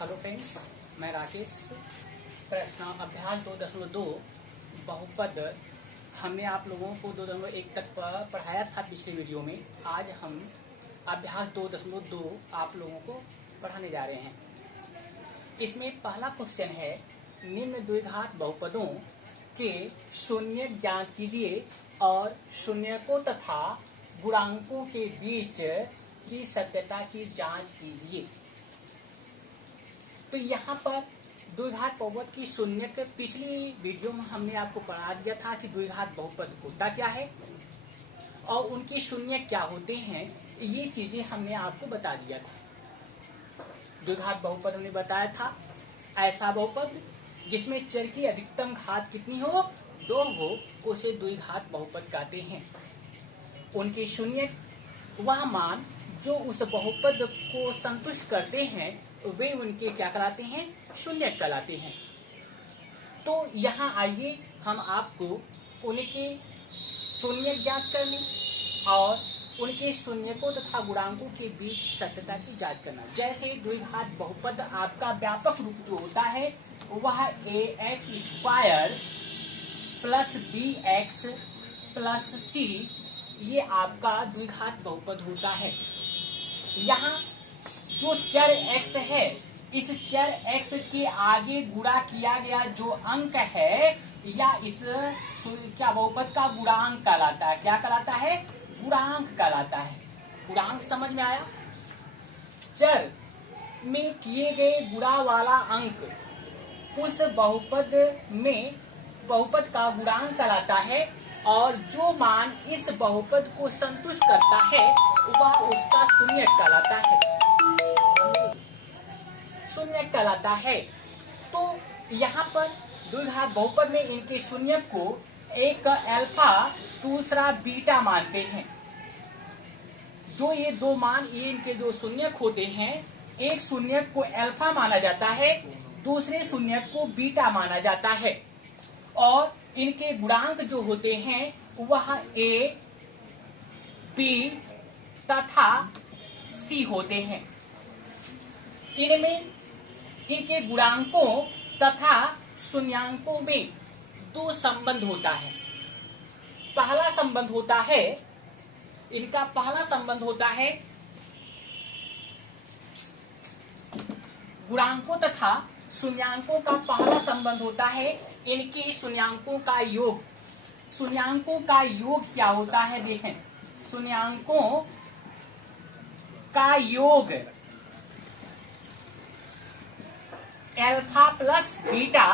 Hello friends, मैं राकेश। प्रश्न अभ्यास 2.2 बहुपद हमने आप लोगों को 2.1 तक पढ़ाया था पिछले वीडियो में। आज हम अभ्यास 2.2 आप लोगों को पढ़ाने जा रहे हैं। इसमें पहला क्वेश्चन है, निम्न द्विघात बहुपदों के शून्य ज्ञात कीजिए और शून्यकों तथा गुणांकों के बीच की सत्यता की जांच कीजिए। तो यहाँ पर द्विघात बहुपद की शून्यक पिछली वीडियो में हमने आपको पढ़ा दिया था कि द्विघात बहुपद होता क्या है और उनके शून्य क्या होते हैं। ये चीजें हमने आपको बता दिया था। द्विघात बहुपद हमने बताया था ऐसा बहुपद जिसमें चर की अधिकतम घात कितनी हो, 2 हो, उसे द्विघात बहुपद कहते हैं। उनके शून्य वह मान जो उस बहुपद को संतुष्ट करते हैं वे उनके क्या कहलाते हैं, शून्य कहलाते हैं। तो यहाँ आइए हम आपको उनके शून्य ज्ञात कर लें और उनके शून्यकों तथा गुणांकों के बीच सत्यता की जांच करना। जैसे द्विघात बहुपद आपका व्यापक रूप जो होता है वह ax² plus bx plus c, ये आपका द्विघात बहुपद होता है। यहाँ जो चर x है, इस चर x के आगे गुणा किया गया जो अंक है या इस क्या बहुपद का गुणांक कहलाता है। क्या कहलाता है? गुणांक कहलाता है। गुणांक समझ में आया? चर में किए गए गुणा वाला अंक उस बहुपद में बहुपद का गुणांक कहलाता है और जो मान इस बहुपद को संतुष्ट करता है वह उसका शून्य कहलाता है। शून्य कहलाता है। तो यहाँ पर द्विघात बहुपद में इनके शून्य को एक अल्फा दूसरा बीटा मानते हैं। जो ये दो मान ये इनके जो शून्यक होते हैं, एक शून्यक को अल्फा माना जाता है, दूसरे शून्यक को बीटा माना जाता है और इनके गुणांक जो होते हैं वह a, b तथा c होते हैं। इनमें इनके गुणांकों तथा शून्यांकों में 2 संबंध होता है। पहला संबंध होता है, इनका पहला संबंध होता है गुणांकों तथा शून्यांकों का पहला संबंध होता है इनके शून्यांकों का योग। शून्यांकों का योग क्या होता है देखें, शून्यांकों का योग अल्फा प्लस बीटा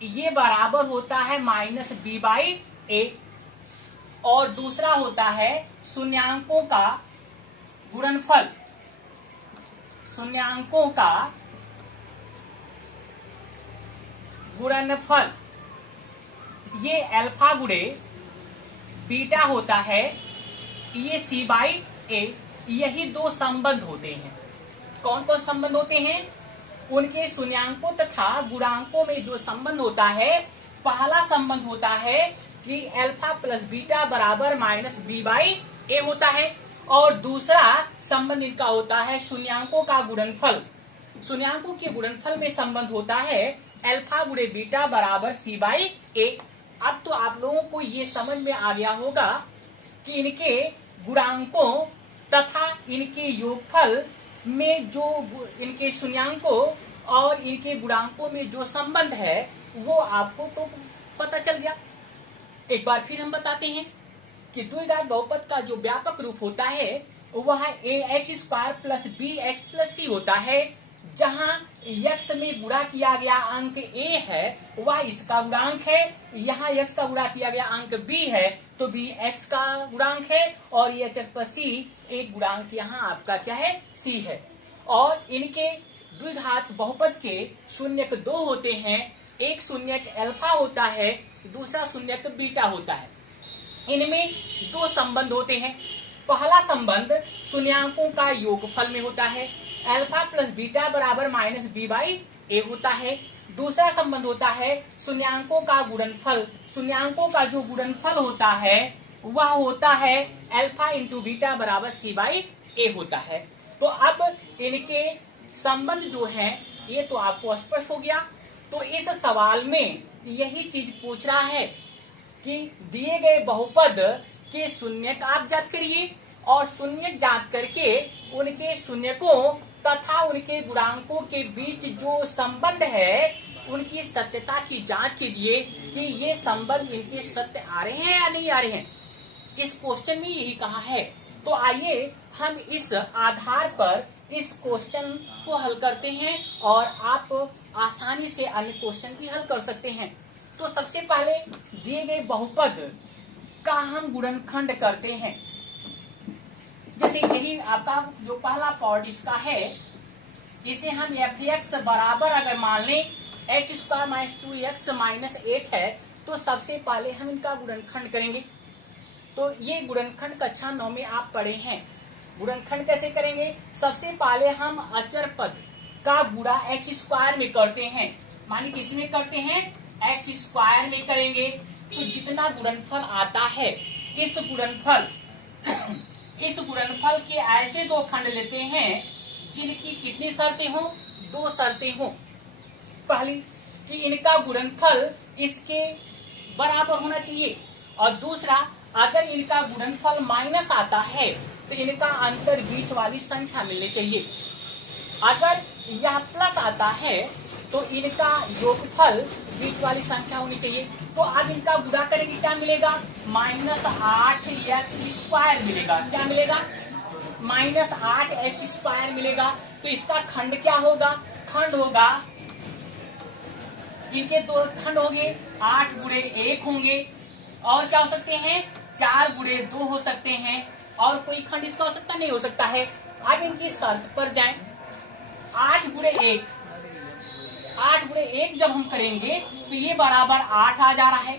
ये बराबर होता है -b/a और दूसरा होता है शून्यांकों का गुणनफल। शून्यांकों का गुणनफल ये अल्फा गुणे बीटा होता है, ये c/a। यही 2 संबंध होते हैं। कौन कौन संबंध होते हैं? उनके शून्यांकों तथा गुणांकों में जो संबंध होता है, पहला संबंध होता है कि अल्फा प्लस बीटा बराबर -b/a होता है और दूसरा संबंध इनका होता है शून्यांकों का गुणनफल। शून्यांकों के गुणनफल में संबंध होता है अल्फा गुणे बीटा बराबर c/a। अब तो आप लोगों को ये समझ में आ गया होगा कि इनके गुणांकों तथा इनके योगफल में जो इनके शून्यांकों और इनके गुणांकों में जो संबंध है वो आपको तो पता चल गया। एक बार फिर हम बताते हैं कि द्विघात बहुपद का जो व्यापक रूप होता है वह ax² plus bx plus c होता है। जहां x में गुणा किया गया अंक a है वह इसका गुणांक है, यहाँ x का गुणा किया गया अंक b है तो b x का गुणांक है और ये चर पर c एक गुणांक यहाँ आपका क्या है, c है। और इनके द्विघात बहुपद के शून्यक 2 होते हैं, एक शून्यक अल्फा होता है, दूसरा शून्यक बीटा होता है। इनमें 2 संबंध होते हैं। पहला संबंध शून्यांकों का योगफल में होता है, अल्फा प्लस बीटा बराबर -b/a होता है। दूसरा संबंध होता है शून्यांकों का गुणनफल। शून्यांकों का जो गुणनफल होता है वह होता है अल्फा इंटू बीटा बराबर c/a होता है। तो अब इनके संबंध जो है ये तो आपको स्पष्ट हो गया। तो इस सवाल में यही चीज पूछ रहा है कि दिए गए बहुपद के शून्यक आप ज्ञात करिए और शून्यक ज्ञात करके उनके शून्यकों तथा उनके गुणांकों के बीच जो संबंध है उनकी सत्यता की जांच कीजिए कि ये संबंध इनके सत्य आ रहे हैं या नहीं आ रहे हैं। इस क्वेश्चन में यही कहा है। तो आइए हम इस आधार पर इस क्वेश्चन को हल करते हैं और आप आसानी से अन्य क्वेश्चन भी हल कर सकते हैं। तो सबसे पहले दिए गए बहुपद का हम गुणनखंड करते हैं। जैसे यही आपका जो पहला पार्ट इसका है, इसे हम f(x) बराबर अगर मान लें x square minus 2x minus 8 है, तो सबसे पहले हम इनका गुणनखंड करेंगे। तो ये गुणनखंड कक्षा 9 में आप पढ़े हैं। गुणनखंड कैसे करेंगे? सबसे पहले हम अचर पद का गुणा x स्क्वायर में करते हैं। मानिए किसी में करते हैं, x स्क्वायर में करेंगे तो जितना गुणनफल आता है इस गुणनफल के ऐसे दो खंड लेते हैं जिनकी कितनी शर्तें हों? 2 शर्तें हों। पहली कि इनका गुणनफल इसके बराबर होना चाहिए और दूसरा अगर इनका गुणनफल माइनस आता है तो इनका अंतर बीच वाली संख्या मिलनी चाहिए। अगर यह प्लस आता है तो इनका योगफल बीच वाली संख्या होनी चाहिए। तो अब इनका गुणा करेंगे, क्या मिलेगा? -8x स्क्वायर मिलेगा। क्या मिलेगा? -8x स्क्वायर मिलेगा। तो इसका खंड क्या होगा? खंड होगा, इनके दो खंड होंगे, 8 गुणे 1 होंगे और क्या हो सकते हैं? 4 गुणे 2 हो सकते हैं और कोई खंड इसका हो सकता नहीं हो सकता है। अब इनकी शर्त पर जाएं। 8 गुणे 1 जब हम करेंगे तो ये बराबर 8 आ जा रहा है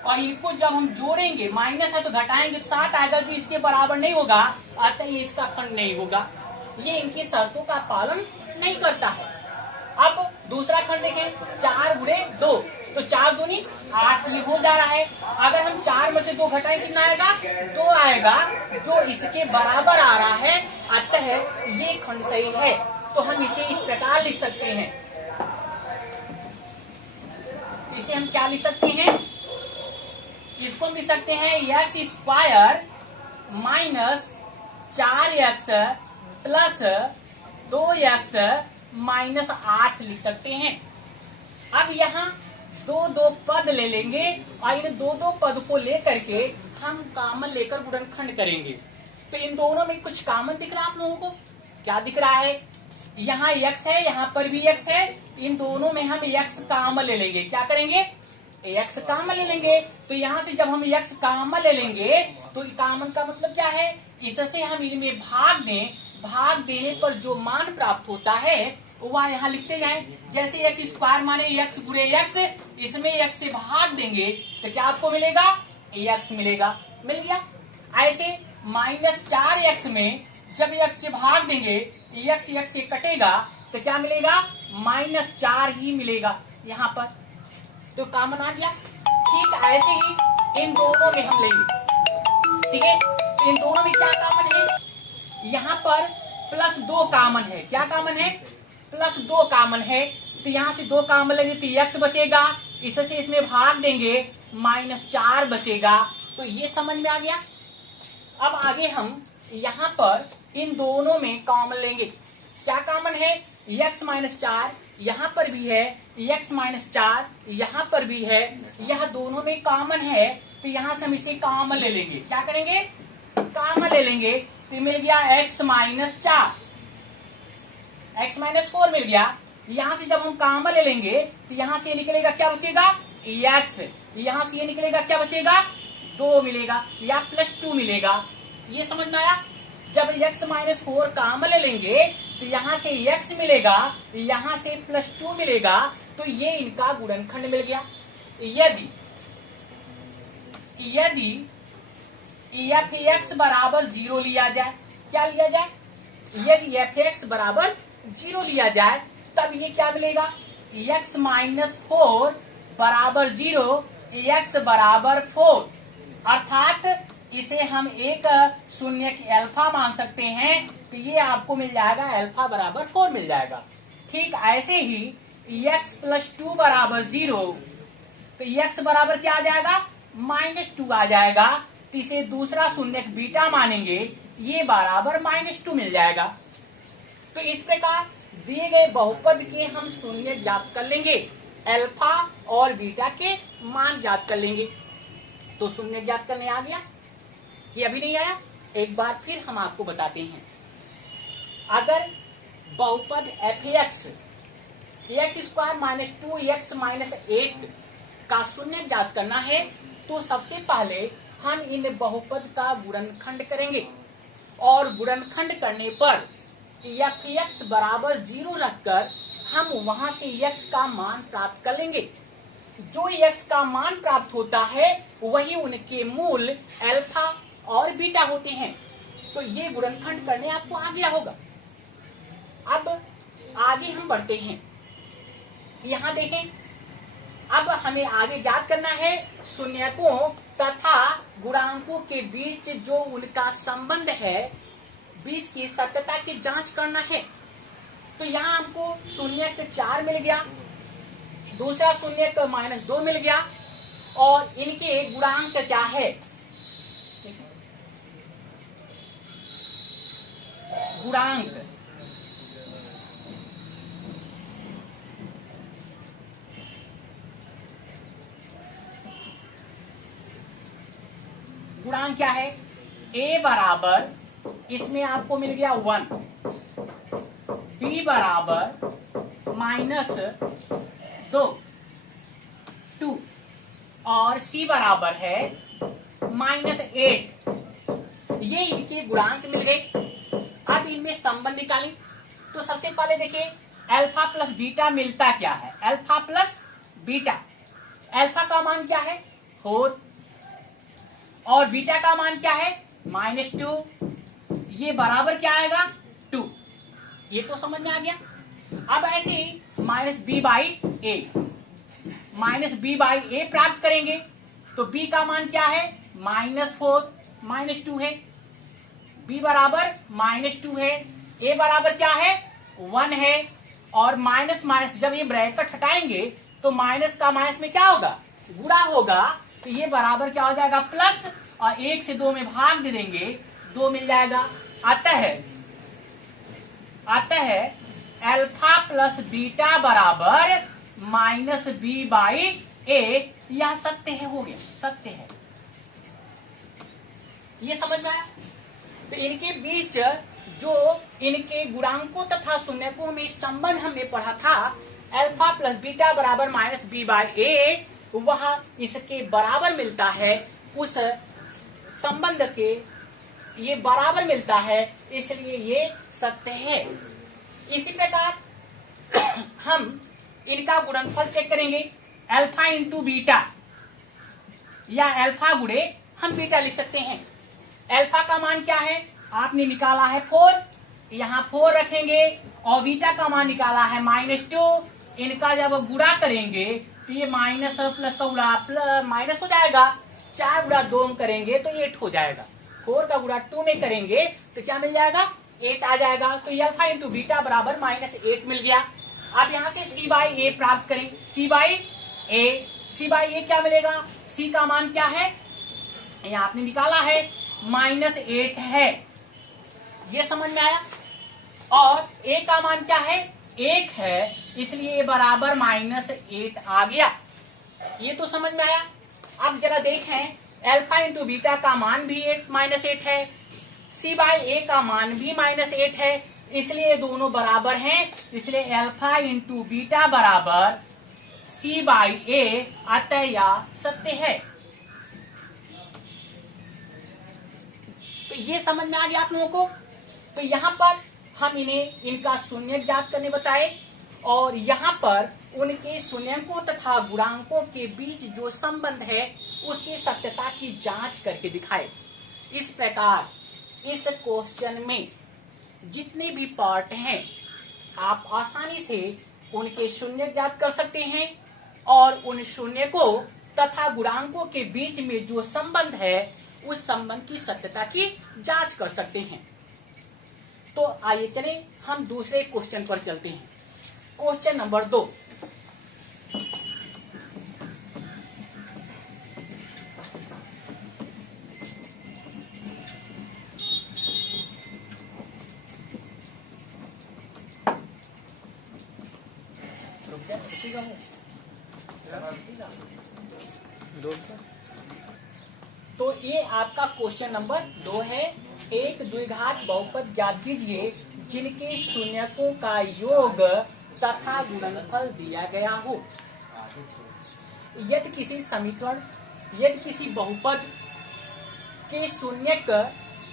और इनको जब हम जोड़ेंगे, माइनस है तो घटाएंगे तो 7 आएगा, जो इसके बराबर नहीं होगा, अतः ये इसका खंड नहीं होगा। ये इनकी शर्तों का पालन नहीं करता है। अब दूसरा खंड देखें, 4 गुणे 2, तो 4 दूनी 8 ये हो जा रहा है। अगर हम 4 में से 2 घटाएं कितना आएगा? 2 आएगा, जो इसके बराबर आ रहा है, अतः ये खंड सही है। तो हम इसे इस प्रकार लिख सकते हैं। इसे हम क्या लिख सकते हैं? इसको हम लिख सकते हैं x square minus 4x plus 2x minus 8 लिख सकते हैं। अब यहाँ दो पद ले लेंगे और इन दो पद को लेकर के हम कॉमन लेकर गुणनखंड करेंगे। तो इन दोनों में कुछ कॉमन दिख रहा है आप लोगों को? क्या दिख रहा है? यहाँ x है, यहाँ पर भी x है, इन दोनों में हम x कॉमन ले लेंगे। क्या करेंगे? x कॉमन ले लेंगे। तो यहाँ से जब हम x कॉमन ले लेंगे तो कॉमन का मतलब क्या है? इससे हम इनमें भाग दें, भाग देने पर जो मान प्राप्त होता है वह यहाँ लिखते जाएं। जैसे x स्क्वायर माने x गुणे x, इसमें x से भाग देंगे तो क्या आपको मिलेगा? x मिलेगा। मिल गया। ऐसे -4x में जब x से भाग देंगे, x से कटेगा तो क्या मिलेगा? -4 ही मिलेगा यहाँ पर। तो कॉमन आ गया। ठीक ऐसे ही इन दोनों में हम लेंगे। ठीक है, तो इन दोनों में क्या कॉमन है? यहाँ पर +2 कॉमन है। क्या कॉमन है? +2 कॉमन है। तो यहाँ से 2 कॉमन लेंगे तो x बचेगा, इससे इसमें भाग देंगे, -4 बचेगा। तो ये समझ में आ गया। अब आगे हम यहाँ पर इन दोनों में कॉमन लेंगे। क्या कॉमन है? x -4 यहाँ पर भी है, x -4 यहाँ पर भी है, यह दोनों में कॉमन है। तो यहाँ से हम इसे कॉमन ले लेंगे। क्या करेंगे? कॉमन ले लेंगे। तो मिल गया x -4, x -4 मिल गया। यहाँ से जब हम कॉमन ले लेंगे तो यहाँ से ये निकलेगा, क्या बचेगा? x। यहाँ से ये निकलेगा, क्या बचेगा? 2 मिलेगा या +2 मिलेगा। ये समझ में आया? जब x -4 कॉमन ले लेंगे तो यहाँ से x मिलेगा, यहाँ से +2 मिलेगा। तो ये इनका गुणनखंड मिल गया। यदि f(x) बराबर 0 लिया जाए, क्या लिया जाए? यदि f(x) बराबर 0 लिया जाए तब ये क्या मिलेगा? x -4 बराबर 0, x बराबर 4, अर्थात इसे हम एक शून्य की अल्फा मान सकते हैं। तो ये आपको मिल जाएगा अल्फा बराबर 4 मिल जाएगा। ठीक ऐसे ही x प्लस 2 बराबर 0, तो x बराबर क्या आ जाएगा, -2 आ जाएगा। तो इसे दूसरा शून्य बीटा मानेंगे, ये बराबर -2 मिल जाएगा। तो इस प्रकार दिए गए बहुपद के हम शून्य ज्ञात कर लेंगे, अल्फा और बीटा के मान ज्ञात कर लेंगे। तो शून्य ज्ञात करने आ गया, ये अभी नहीं आया, एक बार फिर हम आपको बताते हैं। अगर बहुपद F x square minus 2x-8 का शून्य ज्ञात करना है, तो सबसे पहले हम इन बहुपद का गुणनखंड करेंगे और गुणनखंड करने पर एफ एक्स बराबर 0 रखकर हम वहां से x का मान प्राप्त कर लेंगे। जो x का मान प्राप्त होता है वही उनके मूल अल्फा और बीटा होते हैं। तो ये गुणनखंड करने आपको आ गया होगा। अब आगे हम बढ़ते हैं, यहां देखें, अब हमें आगे ज्ञात करना है शून्यकों तथा गुणांकों के बीच जो उनका संबंध है, बीच की सत्यता की जांच करना है। तो यहाँ हमको शून्यक 4 मिल गया, दूसरा शून्यक -2 मिल गया, और इनके गुणांक क्या है, गुणांक गुणांक क्या है, a बराबर, इसमें आपको मिल गया 1, b बराबर -2 और c बराबर है -8। ये इनके गुणांक मिल गए। अब इनमें संबंध निकालें। तो सबसे पहले देखिए, अल्फा प्लस बीटा मिलता क्या है, अल्फा प्लस बीटा, अल्फा का मान क्या है 4 और बीटा का मान क्या है -2, ये बराबर क्या आएगा 2। ये तो समझ में आ गया। अब ऐसे ही -b/a प्राप्त करेंगे। तो b का मान क्या है -4, -2 है, b बराबर -2 है, a बराबर क्या है 1 है, और माइनस माइनस जब ये ब्रैकेट हटाएंगे तो माइनस का माइनस में क्या होगा, गुणा होगा। तो ये बराबर क्या हो जाएगा प्लस, और 1 से 2 में भाग दे देंगे, 2 मिल जाएगा। अतः अल्फा प्लस बीटा बराबर -b/a, यह सत्य है, हो गया, सत्य है। ये समझ में आया। तो इनके बीच जो इनके गुणांकों तथा शून्यकों में संबंध हमने पढ़ा था, अल्फा प्लस बीटा बराबर -b/a, वह इसके बराबर मिलता है, उस संबंध के ये बराबर मिलता है, इसलिए ये सत्य है। इसी प्रकार हम इनका गुणनफल चेक करेंगे, अल्फा इंटू बीटा या अल्फा गुणे हम बीटा लिख सकते हैं। अल्फा का मान क्या है, आपने निकाला है 4, यहाँ 4 रखेंगे, और बीटा का मान निकाला है -2। इनका जब गुणा करेंगे तो ये माइनस प्लस का गुणा माइनस हो जाएगा, 4 गुणा 2 में करेंगे तो 8 हो जाएगा, 4 का गुणा 2 में करेंगे तो क्या मिल जाएगा 8 आ जाएगा। तो ये अल्फा इंटू बीटा बराबर -8 मिल गया। अब यहाँ से c/a प्राप्त करें, c/a क्या मिलेगा, c का मान क्या है, यहाँ आपने निकाला है -8 है, ये समझ में आया। और a का मान क्या है 1 है, इसलिए बराबर -8 आ गया, ये तो समझ में आया। अब जरा देखें, अल्फा इंटू बीटा का मान भी -8 है, c/a का मान भी -8 है, इसलिए दोनों बराबर हैं, इसलिए अल्फा इंटू बीटा बराबर c/a, अतः यह सत्य है। तो ये समझ में आ गया आप लोगों को। तो यहाँ पर हम इन्हें इनका शून्य ज्ञात करने बताए, और यहाँ पर उनके शून्यकों तथा गुणांकों के बीच जो संबंध है उसकी सत्यता की जांच करके दिखाए। इस प्रकार इस क्वेश्चन में जितने भी पार्ट हैं आप आसानी से उनके शून्य ज्ञात कर सकते हैं, और उन शून्यकों तथा गुणांकों के बीच में जो संबंध है उस संबंध की सत्यता की जांच कर सकते हैं। तो आइए चलें हम दूसरे क्वेश्चन पर चलते हैं। Question number 2। तो ये आपका क्वेश्चन नंबर 2 है। एक द्विघात बहुपद ज्ञात कीजिए जिनके शून्यकों का योग तथा गुणनफल दिया गया हो। यदि किसी समीकरण, यदि किसी बहुपद के शून्यक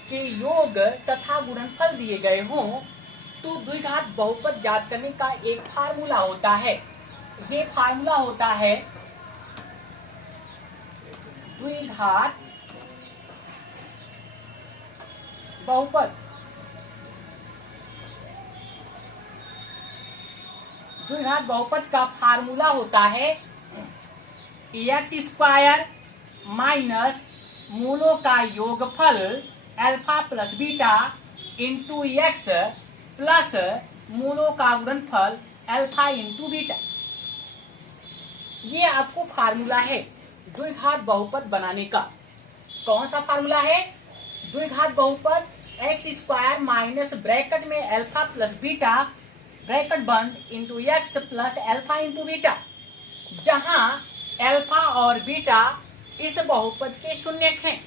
के योग तथा गुणनफल दिए गए हों तो द्विघात बहुपद ज्ञात करने का एक फार्मूला होता है। ये फार्मूला होता है द्विघात बहुपद। द्विघात बहुपद का फार्मूला होता है एक्स स्क्वायर माइनस मूलों का योगफल alpha plus beta into x plus मूलों का गुणनफल अल्फा इंटू बीटा। ये आपको फार्मूला है द्विघात बहुपद बनाने का। कौन सा फार्मूला है? द्विघात बहुपद एक्स स्क्वायर माइनस ब्रैकेट में अल्फा प्लस बीटा ब्रैकेट बंद into x plus alpha into beta, जहां अल्फा और बीटा इस बहुपद के शून्यक हैं।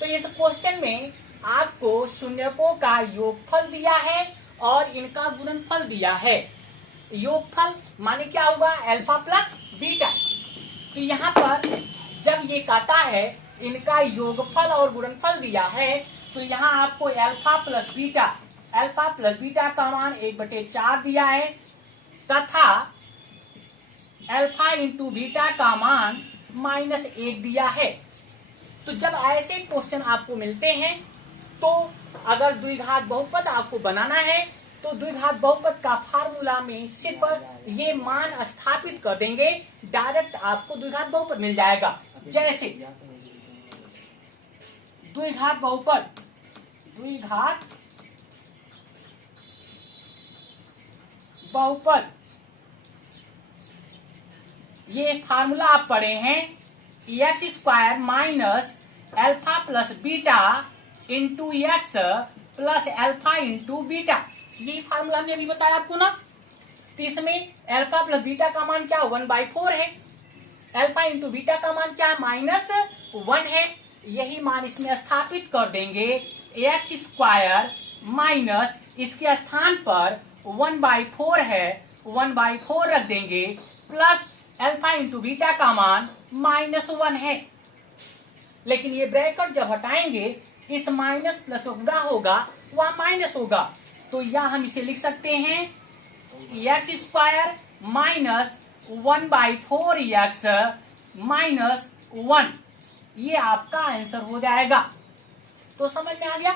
तो इस क्वेश्चन में आपको शून्यकों का योगफल दिया है और इनका गुणनफल दिया है। योगफल माने क्या होगा? Alpha plus beta. तो यहाँ पर जब ये कहता है इनका योगफल और गुणनफल दिया है तो यहाँ आपको अल्फा प्लस बीटा का मान 1/4 दिया है तथा अल्फा इंटू बीटा का मान -1 दिया है। तो जब ऐसे क्वेश्चन आपको मिलते हैं तो अगर द्विघात बहुपद आपको बनाना है तो द्विघात बहुपद का फार्मूला में सिर्फ ये मान स्थापित कर देंगे, डायरेक्ट आपको द्विघात बहुपद मिल जाएगा। जैसे द्विघात बहुपद ये फार्मूला आप पढ़े हैं x square minus alpha plus beta into x plus alpha into beta. यही फार्मूला हमने अभी बताया आपको ना। तो इसमें अल्फा प्लस बीटा का मान क्या 1/4 है, अल्फा इंटू बीटा का मान क्या -1 है। यही मान इसमें स्थापित कर देंगे। एक्स स्क्वायर माइनस इसके स्थान पर 1/4 है, 1/4 रख देंगे प्लस अल्फा इंटू बीटा का मान -1 है। लेकिन ये ब्रैकेट जब हटाएंगे इस माइनस प्लस गुणा होगा, वहां माइनस होगा। तो यह हम इसे लिख सकते हैं एक्स स्क्वायर माइनस 1/4 एक्स -1। ये आपका आंसर हो जाएगा। तो समझ में आ गया?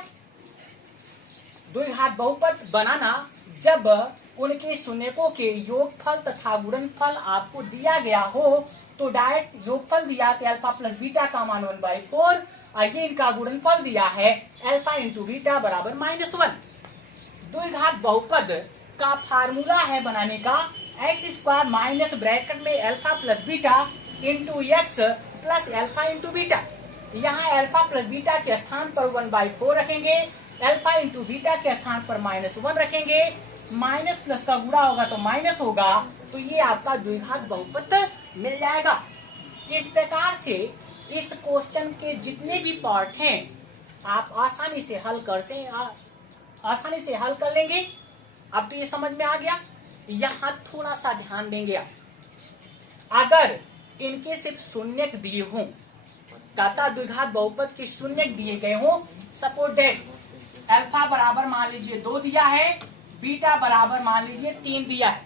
द्विघात बहुपद बनाना जब उनके शून्यकों के योगफल तथा गुणनफल आपको दिया गया हो तो डायरेक्ट योगफल दिया तो अल्फा प्लस बीटा का मान 1/4, आगे इनका गुणनफल दिया है अल्फा इंटू बीटा बराबर -1। द्विघात बहुपद का फार्मूला है बनाने का एक्स स्क्वायर माइनस ब्रैकेट में alpha plus beta into x plus alpha into beta. यहाँ अल्फा प्लस बीटा के स्थान पर 1/4 रखेंगे, अल्फा इंटू बीटा के स्थान पर -1 रखेंगे, माइनस प्लस का गुणा होगा तो माइनस होगा। तो ये आपका द्विघात बहुपद मिल जाएगा। इस प्रकार से इस क्वेश्चन के जितने भी पार्ट हैं आप आसानी से हल कर लेंगे। अब तो ये समझ में आ गया। यहाँ थोड़ा सा ध्यान देंगे आप, अगर इनके सिर्फ शून्यक दिए हों, तथा द्विघात बहुपद के शून्यक दिए गए हों, सपोज दैट अल्फा बराबर मान लीजिए 2 दिया है, बीटा बराबर मान लीजिए 3 दिया है,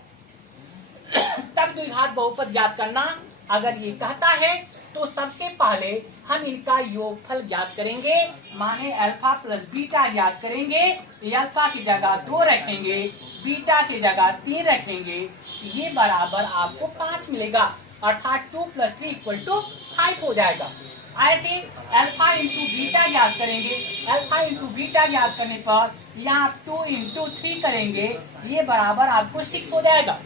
तब द्विघात बहुपद ज्ञात करना अगर ये कहता है तो सबसे पहले हम इनका योगफल ज्ञात करेंगे, माने अल्फा प्लस बीटा ज्ञात करेंगे। अल्फा की जगह 2 रखेंगे, बीटा की जगह 3 रखेंगे, ये बराबर आपको 5 मिलेगा, अर्थात 2 + 3 = 5 हो जाएगा। ऐसे अल्फा इंटू बीटा ज्ञात करेंगे। अल्फा इंटू बीटा ज्ञात करने पर यहाँ 2 इंटू 3 करेंगे, ये बराबर आपको 6 हो जाएगा।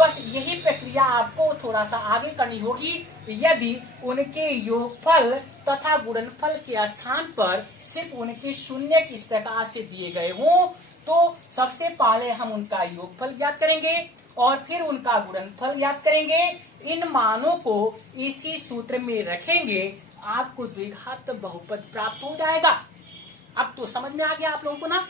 बस यही प्रक्रिया आपको थोड़ा सा आगे करनी होगी। यदि उनके योगफल तथा गुणनफल के स्थान पर सिर्फ उनके शून्य इस प्रकार से दिए गए हों, तो सबसे पहले हम उनका योगफल ज्ञात करेंगे और फिर उनका गुणनफल ज्ञात करेंगे। इन मानों को इसी सूत्र में रखेंगे, आपको द्विघात बहुपद प्राप्त हो जाएगा। अब तो समझ में आ गया आप लोगों को ना।